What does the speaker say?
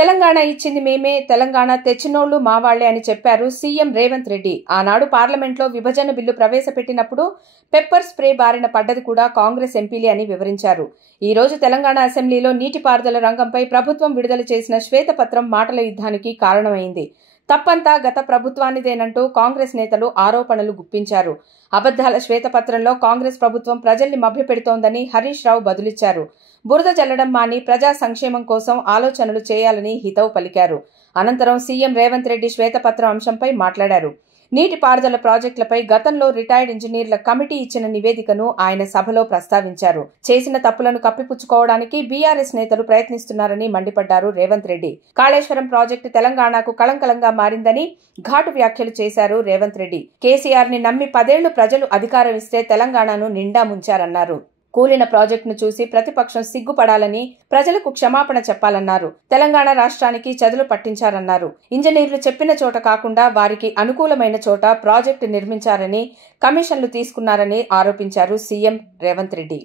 తెలంగాణ ఇచ్చింది మేమే, తెలంగాణ తెచ్చినోళ్లు మావాళ్లే అని చెప్పారు సీఎం రేవంత్ రెడ్డి. ఆనాడు పార్లమెంట్లో విభజన బిల్లు ప్రవేశపెట్టినప్పుడు పెప్పర్ స్ప్రే బారిన పడ్డది కూడా కాంగ్రెస్ ఎంపీలే అని వివరించారు. ఈ రోజు తెలంగాణ అసెంబ్లీలో నీటిపారుదల రంగంపై ప్రభుత్వం విడుదల చేసిన శ్వేతపత్రం మాటల యుద్ధానికి కారణమైంది. తప్పంతా గత ప్రభుత్వానిదేనంటూ కాంగ్రెస్ నేతలు ఆరోపణలు గుప్పించారు. అబద్దాల శ్వేతపత్రంలో కాంగ్రెస్ ప్రభుత్వం ప్రజల్ని మభ్యపెడుతోందని హరీష్ రావు బదులిచ్చారు. బురద జల్లడం మాని ప్రజా సంక్షేమం కోసం ఆలోచనలు చేయాలని హితవు పలికారు. అనంతరం సీఎం రేవంత్ రెడ్డి శ్వేతపత్రం అంశంపై మాట్లాడారు. నీటిపారుదల ప్రాజెక్టులపై గతంలో రిటైర్డ్ ఇంజనీర్ల కమిటీ ఇచ్చిన నివేదికను ఆయన సభలో ప్రస్తావించారు. చేసిన తప్పులను కప్పిపుచ్చుకోవడానికి బీఆర్ఎస్ నేతలు ప్రయత్నిస్తున్నారని మండిపడ్డారు రేవంత్ రెడ్డి. కాళేశ్వరం ప్రాజెక్టు తెలంగాణకు కళంకలంగా మారిందని ఘాటు వ్యాఖ్యలు చేశారు రేవంత్ రెడ్డి. కేసీఆర్ ని నమ్మి 10 ఏళ్లు ప్రజలు అధికారం ఇస్తే తెలంగాణను నిండా ముంచారన్నారు. కూలిన ప్రాజెక్టును చూసి ప్రతిపక్షం సిగ్గుపడాలని, ప్రజలకు క్షమాపణ చెప్పాలన్నారు. తెలంగాణ రాష్ట్రానికి చెదలు పట్టించారన్నారు. ఇంజనీర్లు చెప్పిన చోట కాకుండా వారికి అనుకూలమైన చోట ప్రాజెక్టు నిర్మించారని, కమిషన్లు తీసుకున్నారని ఆరోపించారు సీఎం రేవంత్ రెడ్డి.